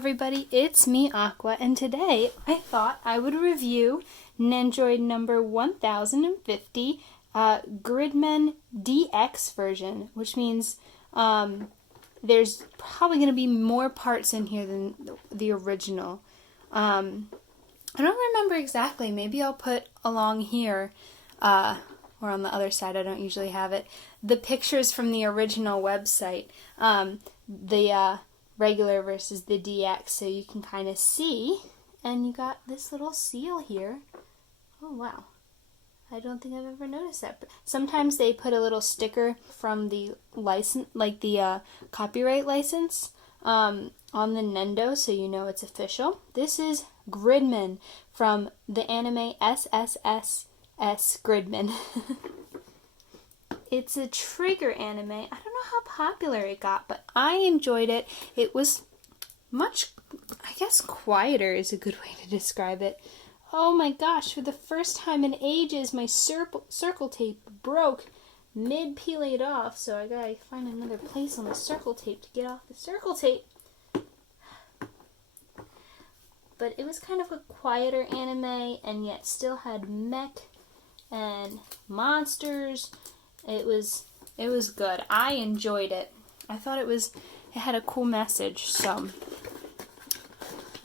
everybody, it's me, Aqua, and today I thought I would review Nendoroid number 1050, Gridman DX version, which means there's probably going to be more parts in here than the original. I don't remember exactly, maybe I'll put along here, or on the other side, I don't usually have it, the pictures from the original website, the regular versus the DX, so you can kind of see. And you got this little seal here. Oh wow, I don't think I've ever noticed that. But sometimes they put a little sticker from the license, like the copyright license, on the Nendo, so you know it's official. This is Gridman from the anime SSSS Gridman. It's a trigger anime. I don't know how popular it got, but I enjoyed it. It was much, I guess, quieter is a good way to describe it. Oh my gosh, for the first time in ages, my circle tape broke mid peeling it off, so I gotta find another place on the circle tape to get off the circle tape. But it was kind of a quieter anime, and yet still had mech and monsters. It was good. I enjoyed it. I thought it had a cool message, so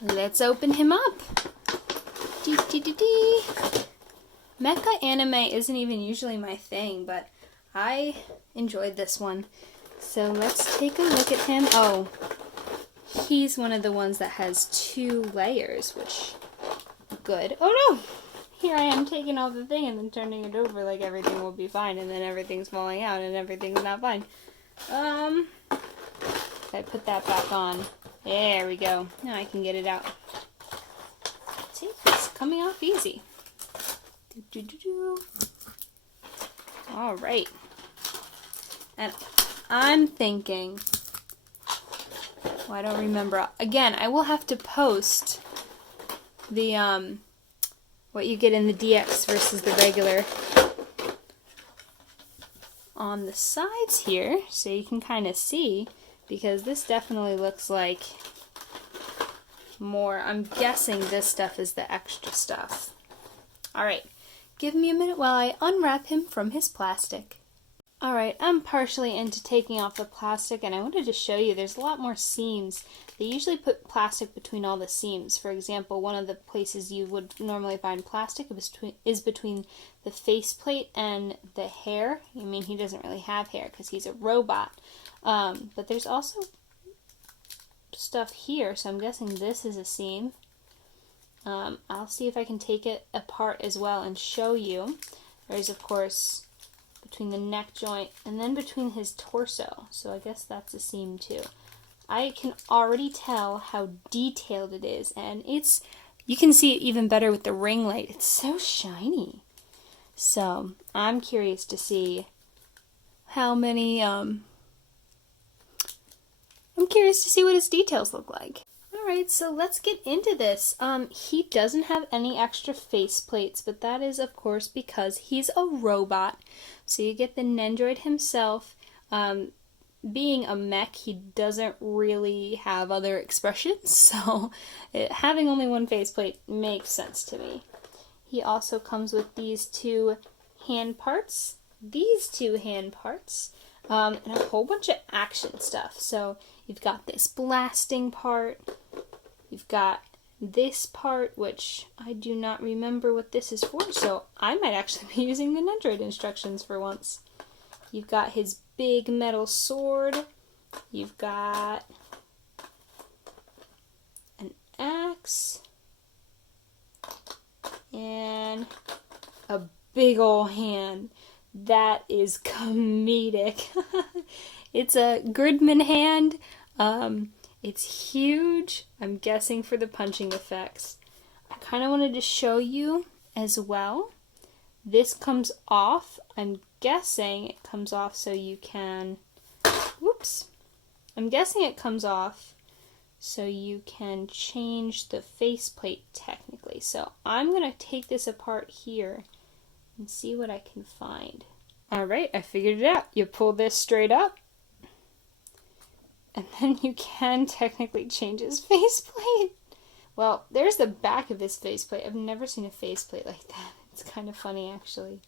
let's open him up. Mecha anime isn't even usually my thing, but I enjoyed this one. So let's take a look at him. Oh, he's one of the ones that has 2 layers, which good. Oh no! Here I am taking off the thing and then turning it over like everything will be fine, and then everything's falling out and everything's not fine. If I put that back on, there we go. Now I can get it out. See, it's coming off easy. All right. And I'm thinking, well, I don't remember. Again, I will have to post the, what you get in the DX versus the regular on the sides here, so you can kind of see, because this definitely looks like more. I'm guessing this stuff is the extra stuff. Alright, give me a minute while I unwrap him from his plastic. Alright, I'm partially into taking off the plastic, and I wanted to show you there's a lot more seams. They usually put plastic between all the seams. For example, one of the places you would normally find plastic is between the faceplate and the hair. I mean, he doesn't really have hair because he's a robot. But there's also stuff here, so I'm guessing this is a seam. I'll see if I can take it apart as well and show you. There's, of course, between the neck joint and then between his torso, so I guess that's a seam too. I can already tell how detailed it is, and you can see it even better with the ring light. It's so shiny. So I'm curious to see how many I'm curious to see what his details look like. Alright, so let's get into this. He doesn't have any extra face plates, but that is, of course, because he's a robot. So you get the Nendoroid himself. Being a mech, he doesn't really have other expressions, so having only one faceplate makes sense to me. He also comes with these 2 hand parts, and a whole bunch of action stuff. So you've got this blasting part, you've got this part, which I do not remember what this is for, so I might actually be using the Nendoroid instructions for once. You've got his big metal sword, you've got an axe, and a big ol' hand. That is comedic. It's a Gridman hand. It's huge. I'm guessing for the punching effects. I kind of wanted to show you as well. This comes off. I'm guessing it comes off so you can... Whoops. I'm guessing it comes off so you can change the faceplate technically. So I'm going to take this apart here and see what I can find. Alright, I figured it out. You pull this straight up, And then you can technically change his faceplate. Well, there's the back of his faceplate. I've never seen a faceplate like that. It's kind of funny, actually.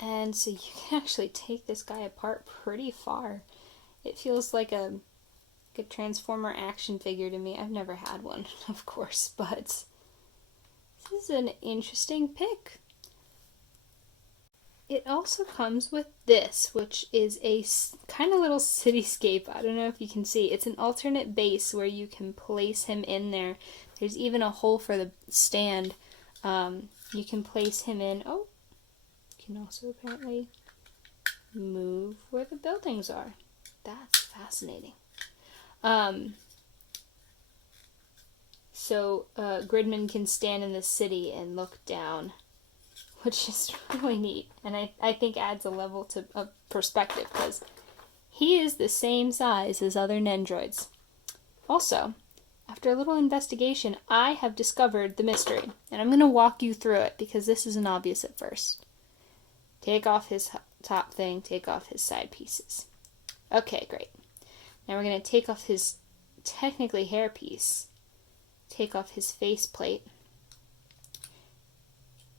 And so you can actually take this guy apart pretty far. It feels like a Transformer action figure to me. I've never had one, of course, but this is an interesting pick. It also comes with this, which is a kind of little cityscape. I don't know if you can see. It's an alternate base where you can place him in there. There's even a hole for the stand. You can place him in. Oh, you can also apparently move where the buildings are. That's fascinating. So Gridman can stand in the city and look down, which is really neat, and I think adds a level of perspective, because he is the same size as other Nendoroids. Also, after a little investigation, I have discovered the mystery, and I'm going to walk you through it, because this isn't obvious at first. Take off his top thing, take off his side pieces. Okay, great. Now we're going to take off his, technically, hairpiece. Take off his faceplate.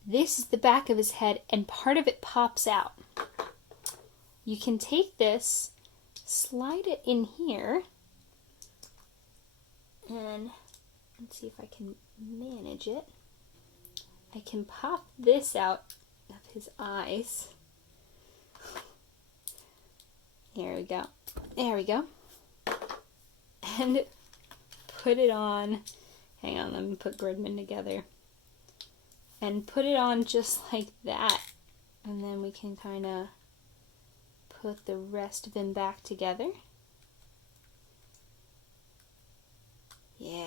This is the back of his head, and part of it pops out. You can take this, slide it in here, and let's see if I can manage it. I can pop this out of his eyes. Here we go. There we go. And put it on. Hang on, let me put Gridman together. And put it on just like that. And then we can kind of put the rest of him back together. Yeah.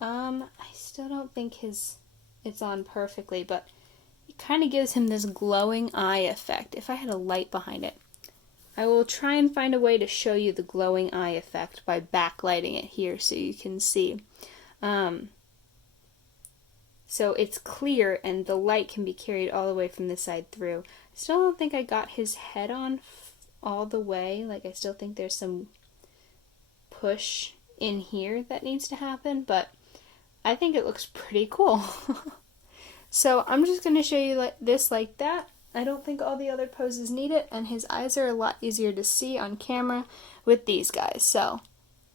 I still don't think it's on perfectly, but it kind of gives him this glowing eye effect. If I had a light behind it. I will try and find a way to show you the glowing eye effect by backlighting it here so you can see. So it's clear and the light can be carried all the way from this side through. I still don't think I got his head on all the way. Like, I still think there's some push in here that needs to happen, but I think it looks pretty cool. So I'm just going to show you this like that. I don't think all the other poses need it, and his eyes are a lot easier to see on camera with these guys. So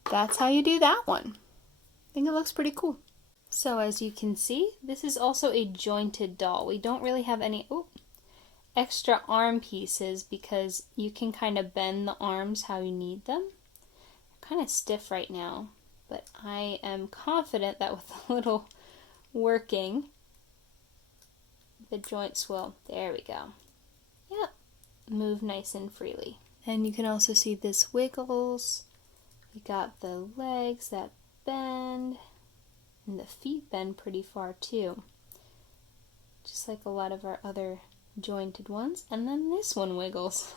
that's how you do that one. I think it looks pretty cool. So as you can see, this is also a jointed doll. We don't really have any extra arm pieces because you can kind of bend the arms how you need them. They're kind of stiff right now, but I am confident that with a little working, the joints will, there we go. Yep, move nice and freely. And you can also see this wiggles. We got the legs that bend, and the feet bend pretty far too. Just like a lot of our other jointed ones. And then this one wiggles,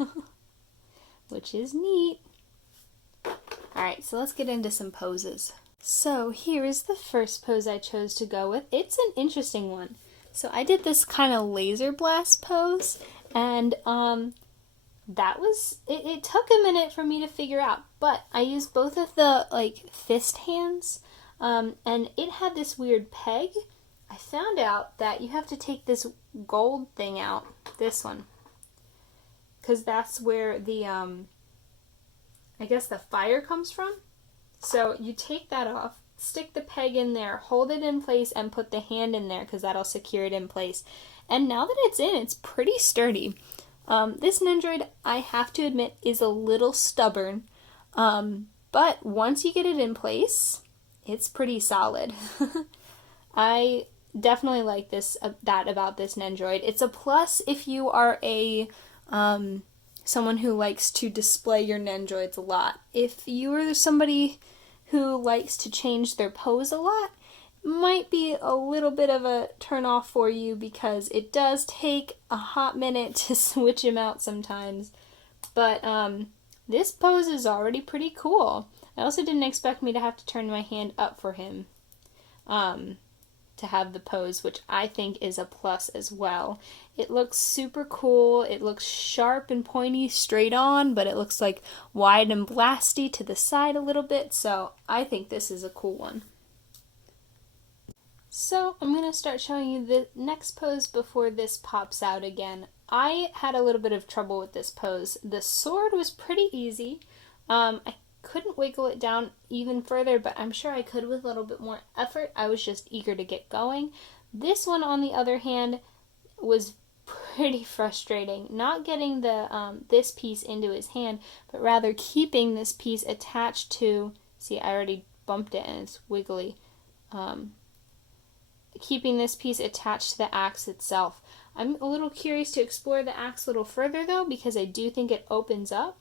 which is neat. Alright, so let's get into some poses. So here is the first pose I chose to go with. It's an interesting one. So I did this kind of laser blast pose, and that was, it took a minute for me to figure out, but I used both of the fist hands, and it had this weird peg. I found out that you have to take this gold thing out, this one, because that's where the, I guess the fire comes from. So you take that off, stick the peg in there, hold it in place, and put the hand in there because that'll secure it in place. And now that it's in, it's pretty sturdy. This Nendoroid, I have to admit, is a little stubborn. But once you get it in place, it's pretty solid. I definitely like that about this Nendoroid. It's a plus if you are a someone who likes to display your Nendoroids a lot. If you are somebody who likes to change their pose a lot, might be a little bit of a turn off for you because it does take a hot minute to switch him out sometimes. But this pose is already pretty cool. I also didn't expect me to have to turn my hand up for him. to have the pose, which I think is a plus as well. It looks super cool. It looks sharp and pointy straight on, but it looks like wide and blasty to the side a little bit, so I think this is a cool one. So I'm going to start showing you the next pose before this pops out again. I had a little bit of trouble with this pose. The sword was pretty easy. I couldn't wiggle it down even further, but I'm sure I could with a little bit more effort. I was just eager to get going. This one, on the other hand, was pretty frustrating. Not getting the this piece into his hand, but rather keeping this piece attached to, see, I already bumped it and it's wiggly. Keeping this piece attached to the axe itself. I'm a little curious to explore the axe a little further though, because I do think it opens up.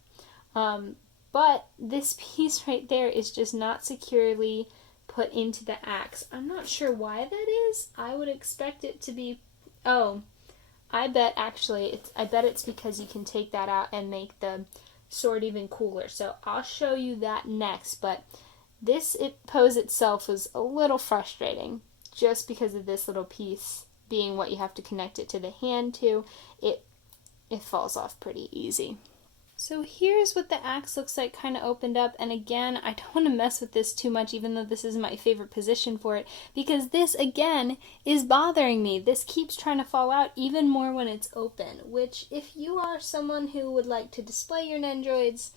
But this piece right there is just not securely put into the axe. I'm not sure why that is. I would expect it to be, oh, I bet it's because you can take that out and make the sword even cooler. So I'll show you that next, but this pose itself was a little frustrating. Just because of this little piece being what you have to connect it to the hand to, it falls off pretty easy. So here's what the axe looks like kind of opened up, and again, I don't want to mess with this too much even though this is my favorite position for it, because this again is bothering me. This keeps trying to fall out even more when it's open, which if you are someone who would like to display your Nendoroids,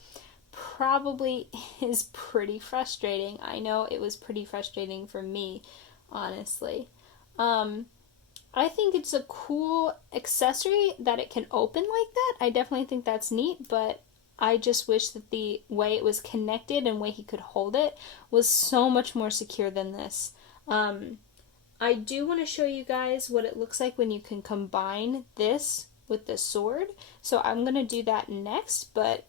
probably is pretty frustrating. I know it was pretty frustrating for me, honestly. I think it's a cool accessory that it can open like that. I definitely think that's neat, but I just wish that the way it was connected and way he could hold it was so much more secure than this. I do want to show you guys what it looks like when you can combine this with the sword, so I'm going to do that next, but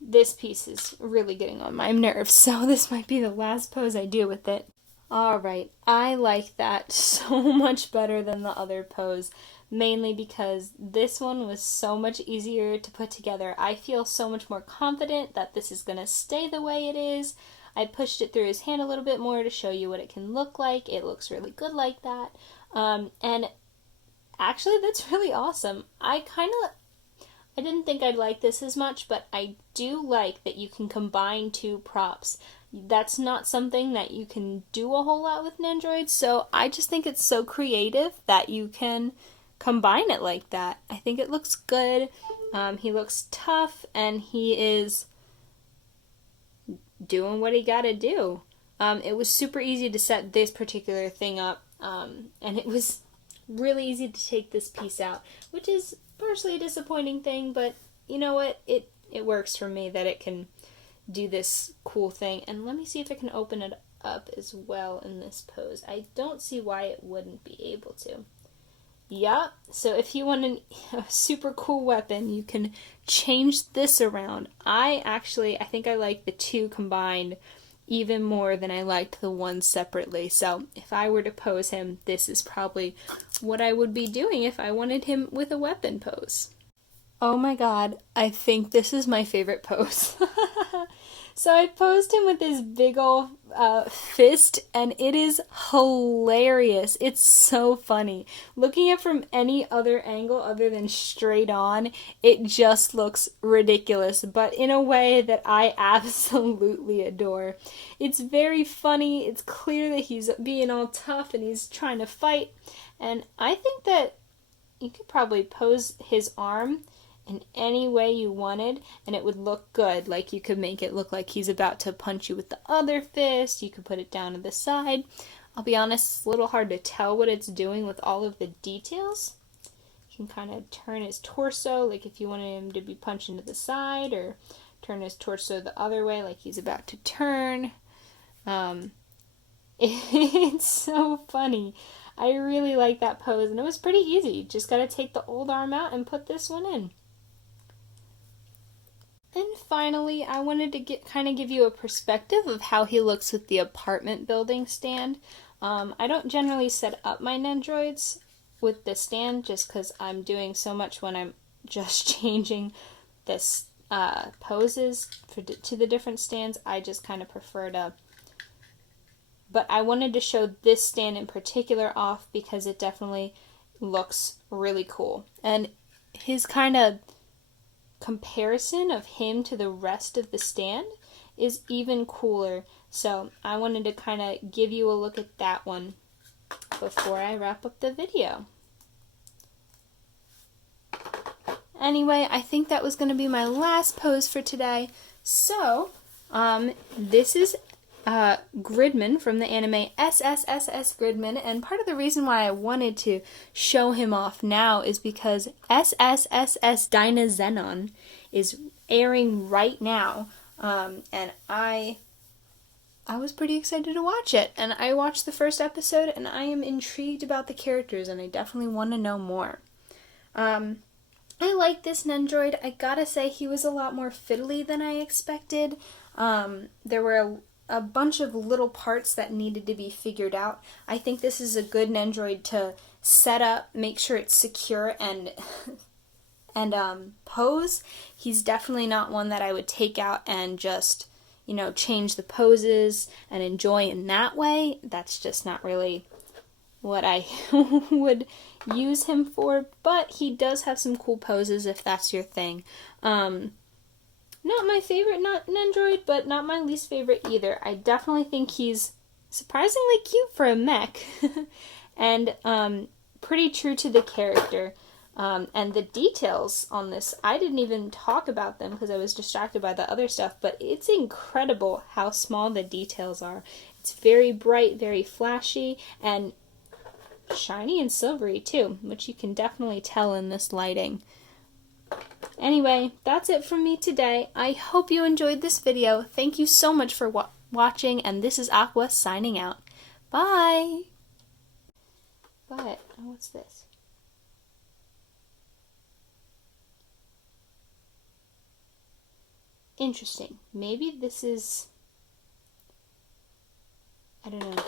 this piece is really getting on my nerves, so this might be the last pose I do with it. Alright, I like that so much better than the other pose, mainly because this one was so much easier to put together. I feel so much more confident that this is going to stay the way it is. I pushed it through his hand a little bit more to show you what it can look like. It looks really good like that. And actually, that's really awesome. I didn't think I'd like this as much, but I do like that you can combine two props. That's not something that you can do a whole lot with Nendoroids, so I just think it's so creative that you can combine it like that. I think it looks good. He looks tough, and he is doing what he gotta do. It was super easy to set this particular thing up, and it was really easy to take this piece out, which is partially a disappointing thing, but you know what? It works for me that it can do this cool thing. And let me see if I can open it up as well in this pose. I don't see why it wouldn't be able to. Yeah, so if you want a super cool weapon, you can change this around. I think I like the two combined even more than I liked the one separately. So if I were to pose him, this is probably what I would be doing if I wanted him with a weapon pose. Oh my god, I think this is my favorite pose. So I posed him with this big ol' fist, and it is hilarious. It's so funny. Looking at it from any other angle other than straight on, it just looks ridiculous, but in a way that I absolutely adore. It's very funny. It's clear that he's being all tough and he's trying to fight, and I think that you could probably pose his arm in any way you wanted, and it would look good. Like, you could make it look like he's about to punch you with the other fist. You could put it down to the side. I'll be honest, it's a little hard to tell what it's doing with all of the details. You can kind of turn his torso, like if you wanted him to be punching to the side, or turn his torso the other way, like he's about to turn. It's so funny. I really like that pose, and it was pretty easy. Just gotta take the old arm out and put this one in. And finally, I wanted to give you a perspective of how he looks with the apartment building stand. I don't generally set up my Nendoroids with the stand just because I'm doing so much when I'm just changing this poses to the different stands. I just kind of prefer to but I wanted to show this stand in particular off because it definitely looks really cool. And his kind of comparison of him to the rest of the stand is even cooler. So I wanted to kind of give you a look at that one before I wrap up the video. Anyway, I think that was going to be my last pose for today. So, this is Gridman from the anime SSSS Gridman, and part of the reason why I wanted to show him off now is because SSSS Dynazenon is airing right now, and I was pretty excited to watch it, and I watched the first episode, and I am intrigued about the characters, and I definitely want to know more. I like this Nendoroid. I gotta say, he was a lot more fiddly than I expected. There were a bunch of little parts that needed to be figured out. I think this is a good Nendoroid to set up, make sure it's secure, and pose. He's definitely not one that I would take out and just, change the poses and enjoy in that way. That's just not really what I would use him for, but he does have some cool poses if that's your thing. Not my favorite Nendoroid, but not my least favorite either. I definitely think he's surprisingly cute for a mech, and pretty true to the character. And the details on this, I didn't even talk about them because I was distracted by the other stuff, but it's incredible how small the details are. It's very bright, very flashy, and shiny and silvery too, which you can definitely tell in this lighting. Anyway, that's it from me today. I hope you enjoyed this video. Thank you so much for watching, and this is Aqua signing out. Bye! But, what's this? Interesting. Maybe this is, I don't know.